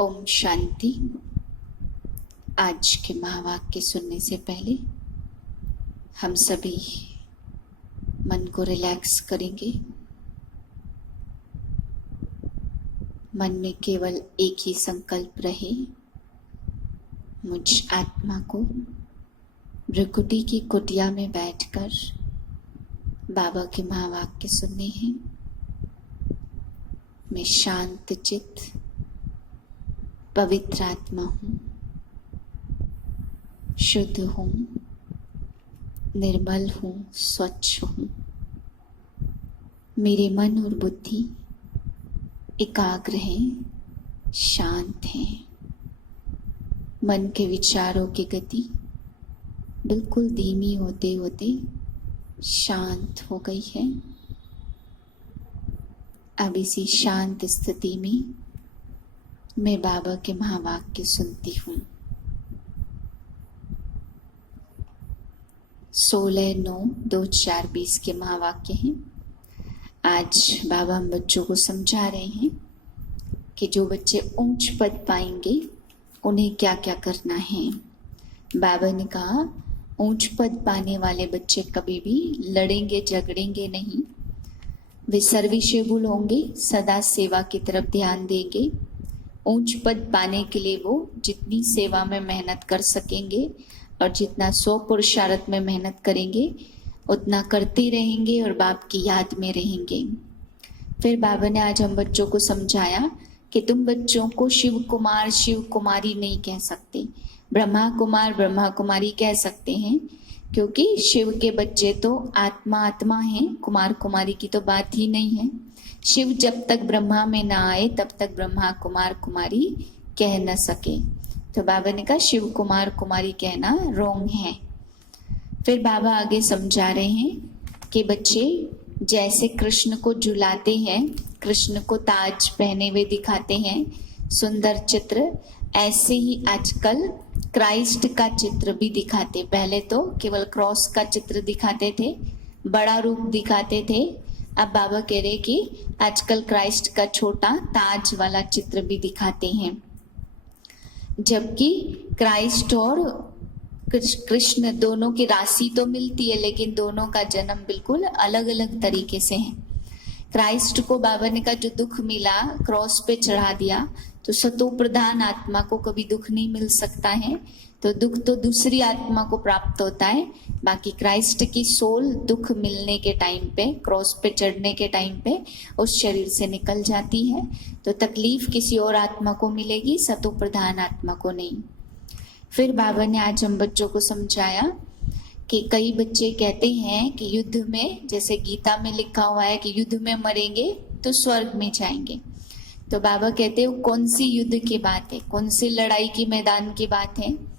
ओम शांति। आज के महावाक्य सुनने से पहले हम सभी मन को रिलैक्स करेंगे। मन में केवल एक ही संकल्प रहे, मुझ आत्मा को भ्रिकुटी की कुटिया में बैठकर बाबा के महावाक्य सुनने हैं। मैं शांत चित्त पवित्र आत्मा हूँ, शुद्ध हूँ, निर्मल हूँ, स्वच्छ हूँ। मेरे मन और बुद्धि एकाग्र हैं, शांत हैं। मन के विचारों की गति बिल्कुल धीमी होते होते शांत हो गई है। अब इसी शांत स्थिति में मैं बाबा के महावाक्य सुनती हूँ। 16/9/2020 के महावाक्य हैं। आज बाबा हम बच्चों को समझा रहे हैं कि जो बच्चे ऊंच पद पाएंगे उन्हें क्या क्या करना है। बाबा ने कहा ऊंच पद पाने वाले बच्चे कभी भी लड़ेंगे झगड़ेंगे नहीं। वे सर्विसेबल होंगे, सदा सेवा की तरफ ध्यान देंगे। ऊंच पद पाने के लिए वो जितनी सेवा में मेहनत कर सकेंगे और जितना 100 पुरुषार्थ में मेहनत करेंगे उतना करते रहेंगे और बाप की याद में रहेंगे। फिर बाबा ने आज हम बच्चों को समझाया कि तुम बच्चों को शिव कुमार शिव कुमारी नहीं कह सकते, ब्रह्मा कुमार ब्रह्मा कुमारी कह सकते हैं, क्योंकि शिव के बच्चे तो आत्मा आत्मा हैं, कुमार कुमारी की तो बात ही नहीं है। शिव जब तक ब्रह्मा में ना आए तब तक ब्रह्मा कुमार कुमारी कह न सके। तो बाबा ने कहा शिव कुमार कुमारी कहना रॉन्ग है। फिर बाबा आगे समझा रहे हैं कि बच्चे जैसे कृष्ण को झुलाते हैं, कृष्ण को ताज पहने हुए दिखाते हैं, सुंदर चित्र, ऐसे ही आजकल क्राइस्ट का चित्र भी दिखाते। पहले तो केवल क्रॉस का चित्र दिखाते थे, बड़ा रूप दिखाते थे। अब बाबा कह रहे कि आजकल क्राइस्ट का छोटा ताज वाला चित्र भी दिखाते हैं। जबकि क्राइस्ट और कृष्ण दोनों की राशि तो मिलती है, लेकिन दोनों का जन्म बिल्कुल अलग अलग तरीके से है। क्राइस्ट को बाबा ने कहा जो दुख मिला क्रॉस पे चढ़ा दिया, तो सतो प्रधान आत्मा को कभी दुख नहीं मिल सकता है, तो दुख तो दूसरी आत्मा को प्राप्त होता है। बाकी क्राइस्ट की सोल दुख मिलने के टाइम पे, क्रॉस पे चढ़ने के टाइम पे उस शरीर से निकल जाती है, तो तकलीफ किसी और आत्मा को मिलेगी, सतो प्रधान आत्मा को नहीं। फिर बाबा ने आज हम बच्चों को समझाया कि कई बच्चे कहते हैं कि युद्ध में, जैसे गीता में लिखा हुआ है कि युद्ध में मरेंगे तो स्वर्ग में जाएंगे। तो बाबा कहते हैं कौन सी युद्ध की बात है, कौन सी लड़ाई की मैदान की बात है?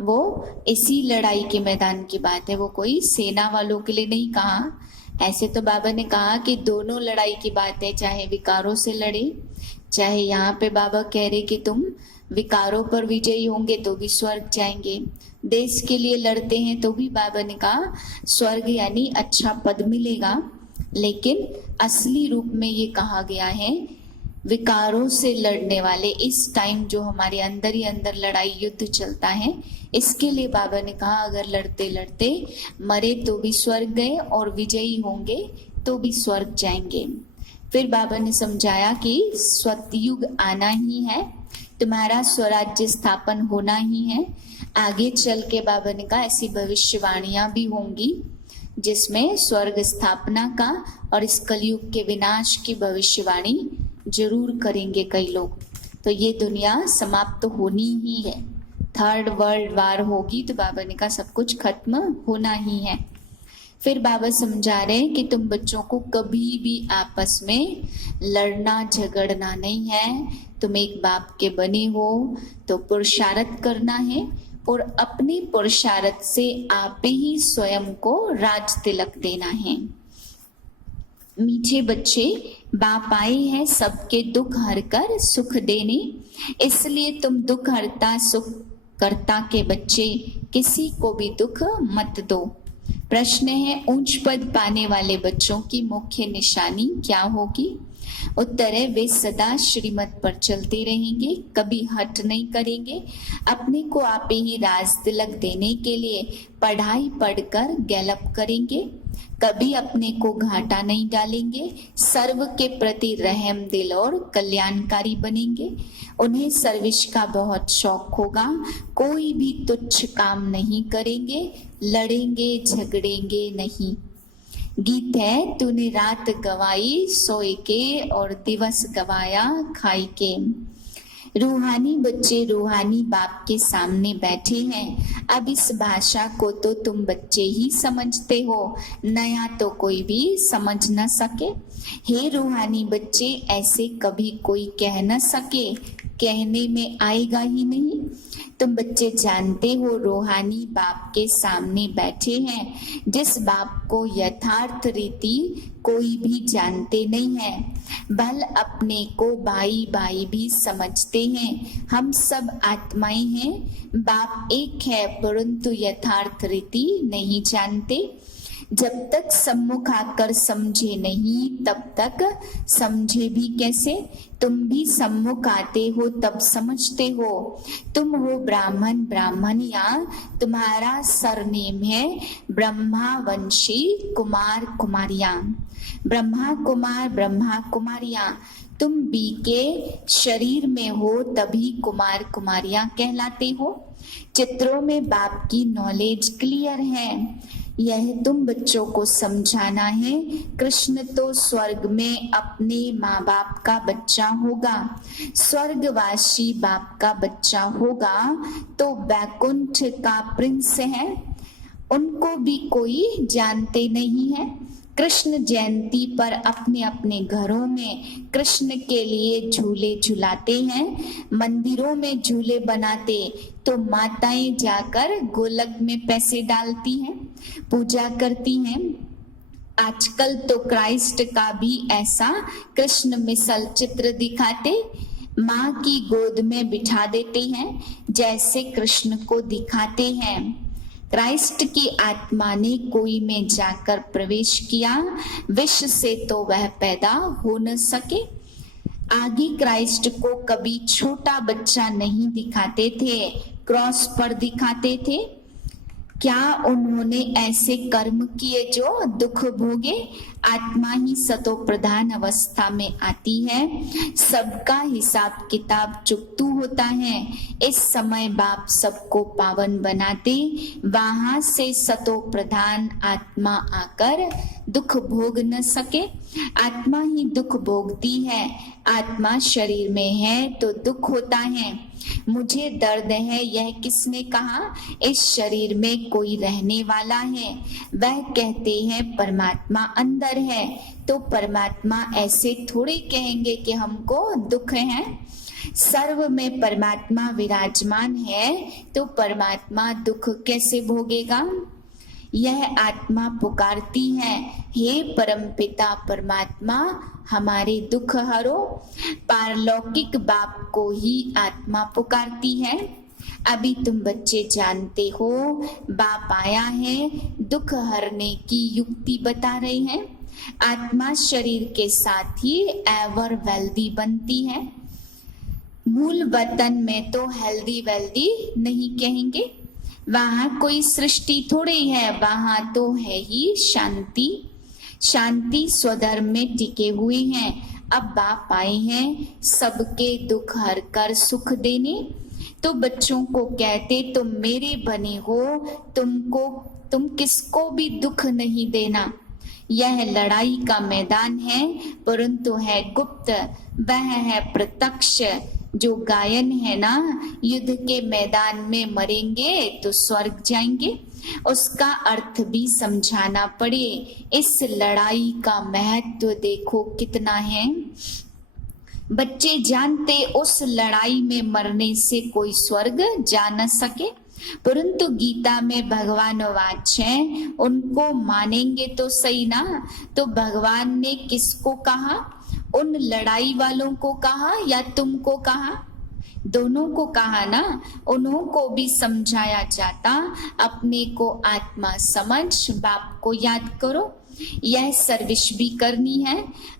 वो इसी लड़ाई के मैदान की बात है, वो कोई सेना वालों के लिए नहीं कहा। ऐसे तो बाबा ने कहा कि दोनों लड़ाई की बात है, चाहे विकारों से लड़े, चाहे यहाँ पे बाबा कह रहे कि तुम विकारों पर विजयी होंगे तो भी स्वर्ग जाएंगे। देश के लिए लड़ते हैं तो भी बाबा ने कहा स्वर्ग यानी अच्छा पद मिलेगा। लेकिन असली रूप में ये कहा गया है विकारों से लड़ने वाले, इस टाइम जो हमारे अंदर ही अंदर लड़ाई युद्ध चलता है, इसके लिए बाबा ने कहा अगर लड़ते लड़ते मरे तो भी स्वर्ग गए और विजयी होंगे तो भी स्वर्ग जाएंगे। फिर बाबा ने समझाया कि सतयुग आना ही है, तुम्हारा स्वराज्य स्थापन होना ही है। आगे चल के बाबा ने कहा ऐसी भविष्यवाणियां भी होंगी जिसमें स्वर्ग स्थापना का और इस कलयुग के विनाश की भविष्यवाणी जरूर करेंगे कई लोग। तो ये दुनिया समाप्त तो होनी ही है, 3rd वर्ल्ड वार होगी तो बाबा ने कहा सब कुछ खत्म होना ही है। फिर बाबा समझा रहे हैं कि तुम बच्चों को कभी भी आपस में लड़ना झगड़ना नहीं है। तुम एक बाप के बने हो तो पुरुषार्थ करना है और अपने पुरुषार्थ से आप ही स्वयं को राज तिलक देना है। मीठे बच्चे बाप आए हैं सबके दुख हर कर सुख देने, इसलिए तुम दुख हरता सुख करता के बच्चे किसी को भी दुख मत दो। प्रश्न है ऊंच पद पाने वाले बच्चों की मुख्य निशानी क्या होगी? उत्तर है वे सदा श्रीमत पर चलते रहेंगे, कभी हट नहीं करेंगे, अपने को आप ही राज तिलक देने के लिए पढ़ाई पढ़कर गैलप करेंगे, कभी अपने को घाटा नहीं डालेंगे, सर्व के प्रति रहम दिल और कल्याणकारी बनेंगे। उन्हें सर्विस का बहुत शौक होगा, कोई भी तुच्छ काम नहीं करेंगे, लड़ेंगे झगड़ेंगे नहीं। गीत है तूने रात गवाई सोए के और दिवस गवाया खाई के। रूहानी बच्चे रूहानी बाप के सामने बैठे हैं। अब इस भाषा को तो तुम बच्चे ही समझते हो, नया तो कोई भी समझ न सके। हे रूहानी बच्चे, ऐसे कभी कोई कह न सके, कहने में आएगा ही नहीं। तुम बच्चे जानते हो रूहानी बाप के सामने बैठे हैं, जिस बाप को यथार्थ रीति कोई भी जानते नहीं है। भल अपने को भाई भाई भी समझते हैं, हम सब आत्माएं हैं, बाप एक है परंतु यथार्थ रीति नहीं जानते। जब तक सम्मुख आकर समझे नहीं तब तक समझे भी कैसे। तुम भी सम्मुख आते हो तब समझते हो। तुम हो ब्राह्मण ब्राह्मणिया, तुम्हारा सरनेम है ब्रह्मावंशी कुमार कुमारियां। ब्रह्मा कुमारियां, तुम बी के शरीर में हो तभी कुमार कुमारियां कहलाते हो। चित्रों में बाप की नॉलेज क्लियर है, यह तुम बच्चों को समझाना है। कृष्ण तो स्वर्ग में अपने माँ बाप का बच्चा होगा, स्वर्गवासी बाप का बच्चा होगा तो वैकुंठ का प्रिंस है, उनको भी कोई जानते नहीं है। कृष्ण जयंती पर अपने अपने घरों में कृष्ण के लिए झूले झुलाते हैं, मंदिरों में झूले बनाते तो माताएं जाकर गोलक में पैसे डालती हैं, पूजा करती हैं। आजकल तो क्राइस्ट का भी ऐसा कृष्ण मिसल चित्र दिखाते, माँ की गोद में बिठा देते हैं जैसे कृष्ण को दिखाते हैं। क्राइस्ट की आत्मा ने कोई में जाकर प्रवेश किया, विष से तो वह पैदा हो न सके। आगे क्राइस्ट को कभी छोटा बच्चा नहीं दिखाते थे, क्रॉस पर दिखाते थे। क्या उन्होंने ऐसे कर्म किए जो दुख भोगे? आत्मा ही सतो प्रधान अवस्था में आती है, सबका हिसाब किताब चुकतू होता है। इस समय बाप सबको पावन बनाते, वहां से सतो प्रधान आत्मा आकर दुख भोग न सके। आत्मा ही दुख भोगती है, आत्मा शरीर में है तो दुख होता है। मुझे दर्द है यह किसने कहा? इस शरीर में कोई रहने वाला है, वह कहते हैं परमात्मा अंदर है, तो परमात्मा ऐसे थोड़े कहेंगे कि हमको दुख है। सर्व में परमात्मा विराजमान है तो परमात्मा दुख कैसे भोगेगा? यह आत्मा पुकारती है, हे परमपिता परमात्मा हमारे दुख हरो। पारलौकिक बाप को ही आत्मा पुकारती है। अभी तुम बच्चे जानते हो बाप आया है, दुख हरने की युक्ति बता रहे हैं। आत्मा शरीर के साथ ही एवर वेल्दी बनती है। मूल वतन में तो हेल्दी वेल्दी नहीं कहेंगे, वहां कोई सृष्टि थोड़ी है, वहां तो है ही शांति। शांति स्वधर्म में टिके हुए हैं। अब बाप आए हैं सबके दुख हर कर सुख देने, तो बच्चों को कहते तुम मेरे बने हो, तुम किसको भी दुख नहीं देना। यह लड़ाई का मैदान है परंतु है गुप्त, वह है प्रत्यक्ष। जो गायन है ना, युद्ध के मैदान में मरेंगे तो स्वर्ग जाएंगे, उसका अर्थ भी समझाना पड़े। इस लड़ाई का महत्व देखो कितना है। बच्चे जानते उस लड़ाई में मरने से कोई स्वर्ग जा न सके, परंतु गीता में भगवान वाच है, उनको मानेंगे तो सही ना। तो भगवान ने किसको कहा? उन लड़ाई वालों को कहा या तुमको कहा? दोनों को कहा ना, उन्हों को भी समझाया जाता, अपने को आत्मा समझ बाप को याद करो, यह सर्विस भी करनी है।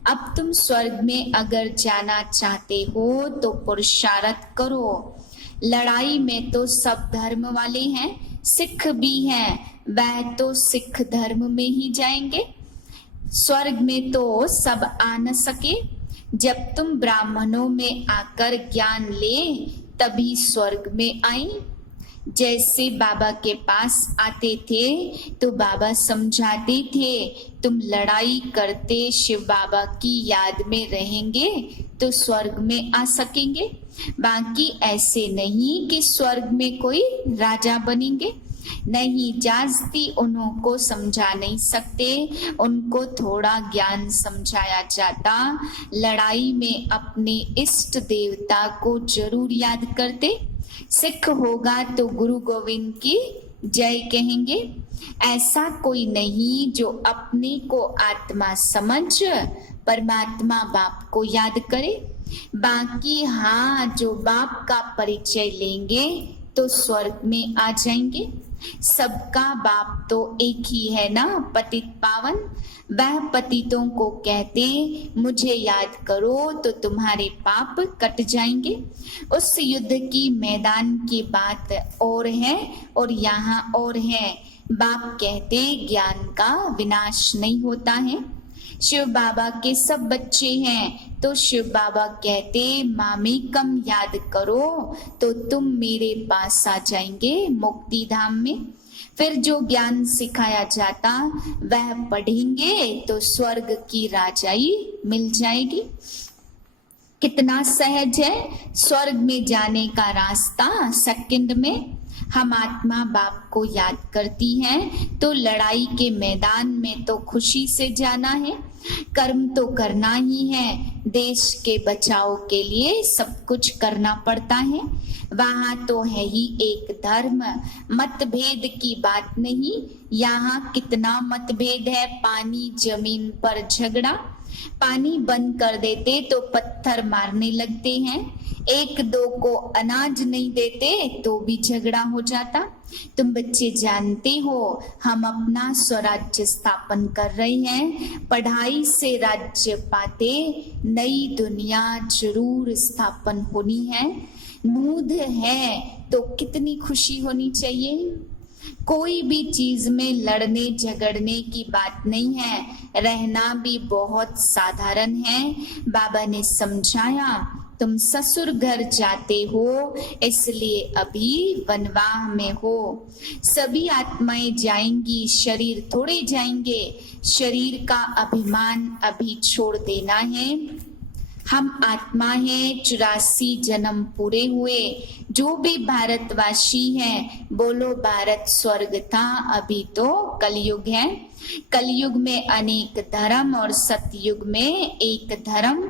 अब तुम स्वर्ग में अगर जाना चाहते हो तो पुरुषार्थ करो। लड़ाई में तो सब धर्म वाले हैं, सिख भी हैं, वह तो सिख धर्म में ही जाएंगे। स्वर्ग में तो सब आ न सके। जब तुम ब्राह्मणों में आकर ज्ञान ले तभी स्वर्ग में आई। जैसे बाबा के पास आते थे तो बाबा समझाते थे, तुम लड़ाई करते शिव बाबा की याद में रहेंगे तो स्वर्ग में आ सकेंगे। बाकी ऐसे नहीं कि स्वर्ग में कोई राजा बनेंगे। नहीं, जास्ती उन्हों को समझा नहीं सकते, उनको थोड़ा ज्ञान समझाया जाता। लड़ाई में अपने इष्ट देवता को जरूर याद करते। सिख होगा तो गुरु गोविंद की जय कहेंगे। ऐसा कोई नहीं जो अपने को आत्मा समझ परमात्मा बाप को याद करे। बाकी हाँ, जो बाप का परिचय लेंगे तो स्वर्ग में आ जाएंगे। सबका बाप तो एक ही है ना, पतित पावन। वह पतितों को कहते, मुझे याद करो तो तुम्हारे पाप कट जाएंगे। उस युद्ध की मैदान की बात और है और यहाँ और है। बाप कहते, ज्ञान का विनाश नहीं होता है। शिव बाबा के सब बच्चे हैं तो शिव बाबा कहते, मामी कम याद करो तो तुम मेरे पास आ जाएंगे मुक्ति धाम में। फिर जो ज्ञान सिखाया जाता वह पढ़ेंगे तो स्वर्ग की राजाई मिल जाएगी। कितना सहज है स्वर्ग में जाने का रास्ता, सेकंड में। हम आत्मा बाप को याद करती हैं तो लड़ाई के मैदान में तो खुशी से जाना है। कर्म तो करना ही है, देश के बचाव के लिए सब कुछ करना पड़ता है। वहाँ तो है ही एक धर्म, मतभेद की बात नहीं। यहाँ कितना मतभेद है, पानी जमीन पर झगड़ा। पानी बंद कर देते तो पत्थर मारने लगते हैं, एक दो को अनाज नहीं देते तो भी झगड़ा हो जाता। तुम बच्चे जानते हो हम अपना स्वराज्य स्थापन कर रहे हैं। पढ़ाई से राज्य पाते नई दुनिया जरूर स्थापन होनी है। नूद है तो कितनी खुशी होनी चाहिए। कोई भी चीज में लड़ने झगड़ने की बात नहीं है, रहना भी बहुत साधारण है। बाबा ने समझाया, तुम ससुर घर जाते हो इसलिए अभी वनवाह में हो। सभी आत्माएं जाएंगी, शरीर थोड़े जाएंगे। शरीर का अभिमान अभी छोड़ देना है। हम आत्मा हैं, 84 जन्म पूरे हुए। जो भी भारतवासी हैं बोलो भारत स्वर्ग था, अभी तो कलयुग है। कलयुग में अनेक धर्म और सतयुग में एक धर्म।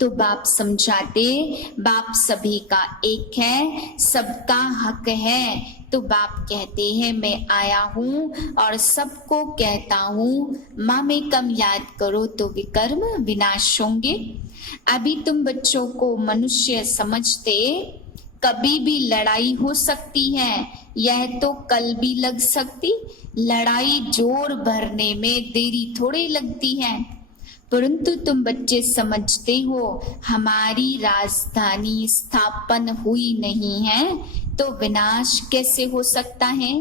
तो बाप समझाते, बाप सभी का एक है, सबका हक है। तो बाप कहते हैं मैं आया हूँ और सबको कहता हूँ माँ में कम याद करो तो विकर्म विनाश होंगे। अभी तुम बच्चों को मनुष्य समझते, कभी भी लड़ाई हो सकती है, यह तो कल भी लग सकती। लड़ाई जोर भरने में देरी थोड़ी लगती है। परंतु तुम बच्चे समझते हो हमारी राजधानी स्थापन हुई नहीं है तो विनाश कैसे हो सकता है।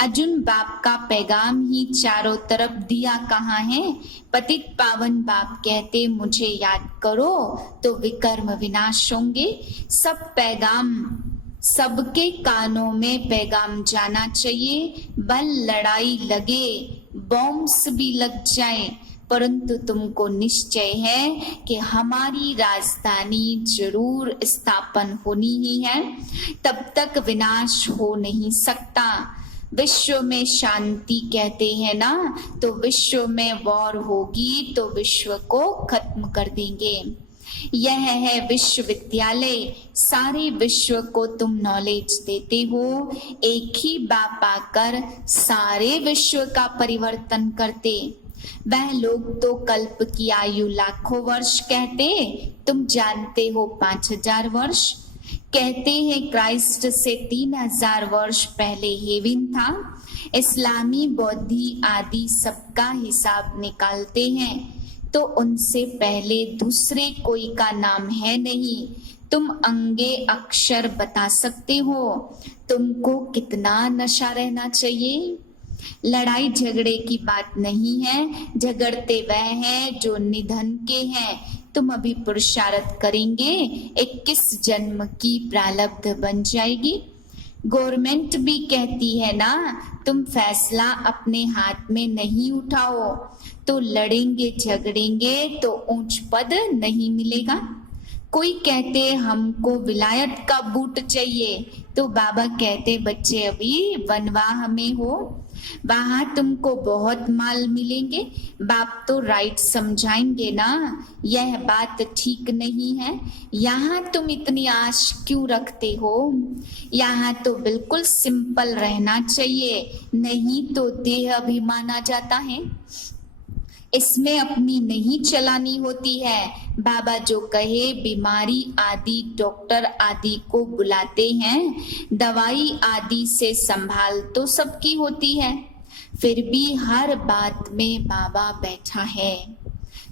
अर्जुन बाप का पैगाम ही चारों तरफ दिया कहाँ है। पतित पावन बाप कहते मुझे याद करो तो विकर्म विनाश होंगे। सब पैगाम सबके कानों में पैगाम जाना चाहिए। बल लड़ाई लगे, बॉम्ब्स भी लग जाए, परंतु तुमको निश्चय है कि हमारी राजधानी जरूर स्थापन होनी ही है। तब तक विनाश हो नहीं सकता। विश्व में शांति कहते हैं ना, तो विश्व में वॉर होगी तो विश्व को खत्म कर देंगे। यह है विश्वविद्यालय, सारे विश्व को तुम नॉलेज देते हो। एक ही बाप आकर सारे विश्व का परिवर्तन करते। वह लोग तो कल्प की आयु लाखों वर्ष कहते, तुम जानते हो 5000 वर्ष। कहते हैं क्राइस्ट से 3000 वर्ष पहले हेवन था। इस्लामी बौद्धि आदि सबका हिसाब निकालते हैं तो उनसे पहले दूसरे कोई का नाम है नहीं। तुम अंगे अक्षर बता सकते हो। तुमको कितना नशा रहना चाहिए। लड़ाई झगड़े की बात नहीं है, झगड़ते वह हैं जो निधन के हैं। तुम अभी पुरुषार्थ करेंगे, 21 जन्म की प्रारब्ध बन जाएगी। गवर्नमेंट भी कहती है ना, तुम फैसला अपने हाथ में नहीं उठाओ तो लड़ेंगे झगड़ेंगे तो ऊंच पद नहीं मिलेगा। कोई कहते हमको विलायत का बूट चाहिए तो बाबा कहते बच्चे अभी वनवाह में हो, वहां तुमको बहुत माल मिलेंगे। बाप तो राइट समझाएंगे ना, यह बात ठीक नहीं है। यहाँ तुम इतनी आश क्यों रखते हो। यहाँ तो बिल्कुल सिंपल रहना चाहिए, नहीं तो देह अभिमाना जाता है। इसमें अपनी नहीं चलानी होती है। बाबा जो कहे बीमारी आदि डॉक्टर आदि को बुलाते हैं, दवाई आदि से संभाल तो सबकी होती है, फिर भी हर बात में बाबा बैठा है।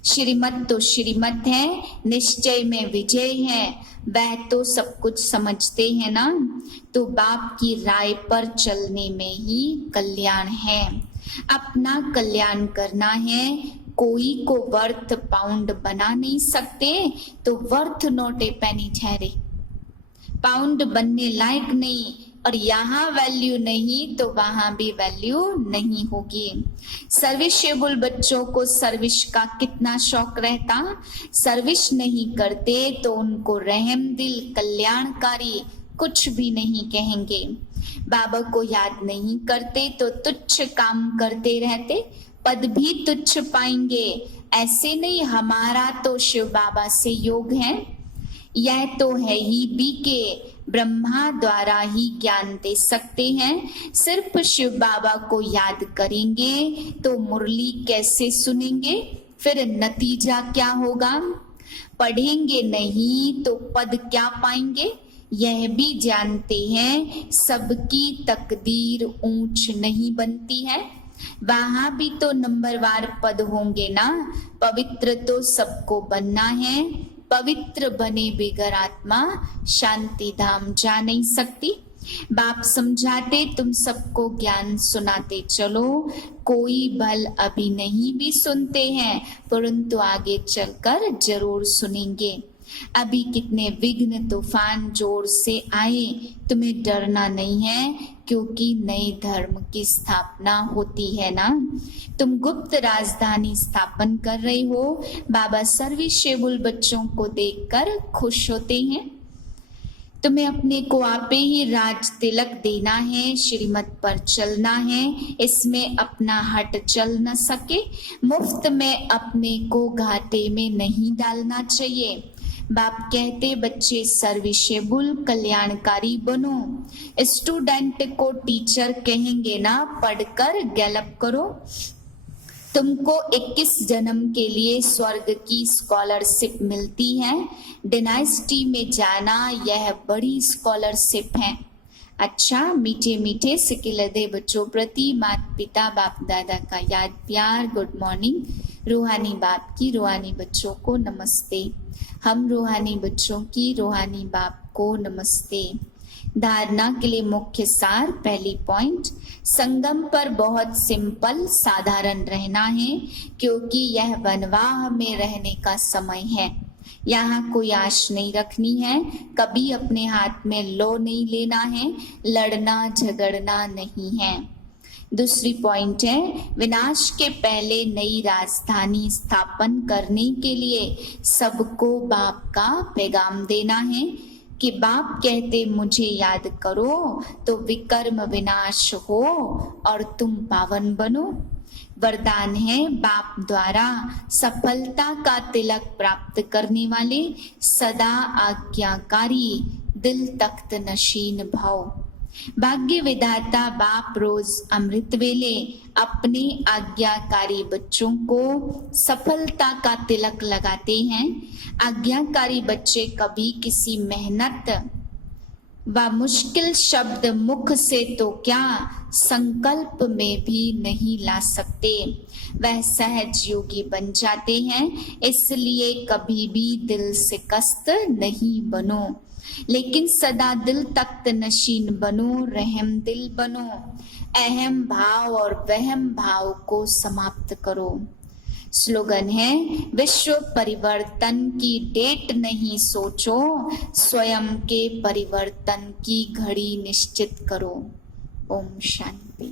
श्रीमत तो श्रीमत है, निश्चय में विजय है। वह तो सब कुछ समझते हैं ना, तो बाप की राय पर चलने में ही कल्याण है। अपना कल्याण करना है। कोई को वर्थ पाउंड बना नहीं सकते तो वर्थ नॉट ए पेनी ठहरे। पाउंड बनने लायक नहीं, और यहाँ वैल्यू नहीं तो वहां भी वैल्यू नहीं होगी। सर्विसेबल बच्चों को सर्विस का कितना शौक रहता। सर्विस नहीं करते तो उनको रहम दिल कल्याणकारी कुछ भी नहीं कहेंगे। बाबा को याद नहीं करते तो तुच्छ काम करते रहते, पद भी तुच्छ पाएंगे। ऐसे नहीं हमारा तो शिव बाबा से योग है, यह तो है ही बीके। ब्रह्मा द्वारा ही ज्ञान दे सकते हैं। सिर्फ शिव बाबा को याद करेंगे तो मुरली कैसे सुनेंगे, फिर नतीजा क्या होगा। पढ़ेंगे नहीं तो पद क्या पाएंगे, यह भी जानते हैं। सबकी तकदीर ऊंच नहीं बनती है, वहां भी तो नंबरवार पद होंगे ना। पवित्र तो सबको बनना है, पवित्र बने बिगर आत्मा शांति धाम जा नहीं सकती। बाप समझाते तुम सबको ज्ञान सुनाते चलो। कोई भल अभी नहीं भी सुनते हैं, परंतु आगे चलकर जरूर सुनेंगे। अभी कितने विघ्न तूफान जोर से आए, तुम्हें डरना नहीं है, क्योंकि नए धर्म की स्थापना होती है ना। तुम गुप्त राजधानी स्थापन कर रहे हो। बाबा सर्विसेबल बच्चों को देखकर खुश होते हैं। तुम्हें अपने को आपे ही राज तिलक देना है, श्रीमत पर चलना है, इसमें अपना हट चल न सके। मुफ्त में अपने को घाटे में नहीं डालना चाहिए। बाप कहते बच्चे सर्विसेबल कल्याणकारी बनो। स्टूडेंट को टीचर कहेंगे ना, पढ़कर गैलप करो। तुमको 21 जन्म के लिए स्वर्ग की स्कॉलरशिप मिलती है। डिनाइस्टी में जाना यह बड़ी स्कॉलरशिप है। अच्छा, मीठे मीठे सिकिलदे बच्चों प्रति माता पिता बाप दादा का याद प्यार गुड मॉर्निंग। रूहानी बाप की रूहानी बच्चों को नमस्ते। हम रूहानी बच्चों की रूहानी बाप को नमस्ते। धारणा के लिए मुख्य सार, पहली पॉइंट, संगम पर बहुत सिंपल साधारण रहना है, क्योंकि यह वनवाह में रहने का समय है। यहाँ कोई आश नहीं रखनी है, कभी अपने हाथ में लो नहीं लेना है, लड़ना झगड़ना नहीं है। दूसरी पॉइंट है, विनाश के पहले नई राजधानी स्थापन करने के लिए सबको बाप का पैगाम देना है कि बाप कहते मुझे याद करो तो विकर्म विनाश हो और तुम पावन बनो। वरदान है बाप द्वारा सफलता का तिलक प्राप्त करने वाले, सदा आज्ञाकारी, दिल तख्त नशीन भाव। भाग्य विधाता बाप रोज अमृत वेले अपने आज्ञाकारी बच्चों को सफलता का तिलक लगाते हैं। आज्ञाकारी बच्चे कभी किसी मेहनत व मुश्किल शब्द मुख से तो क्या संकल्प में भी नहीं ला सकते। वह सहज योगी बन जाते हैं, इसलिए कभी भी दिल से कस्त नहीं बनो, लेकिन सदा दिल तख्त नशीन बनो, रहम दिल बनो। अहम भाव और वहम भाव को समाप्त करो। स्लोगन है, विश्व परिवर्तन की डेट नहीं सोचो, स्वयं के परिवर्तन की घड़ी निश्चित करो। ओम शांति।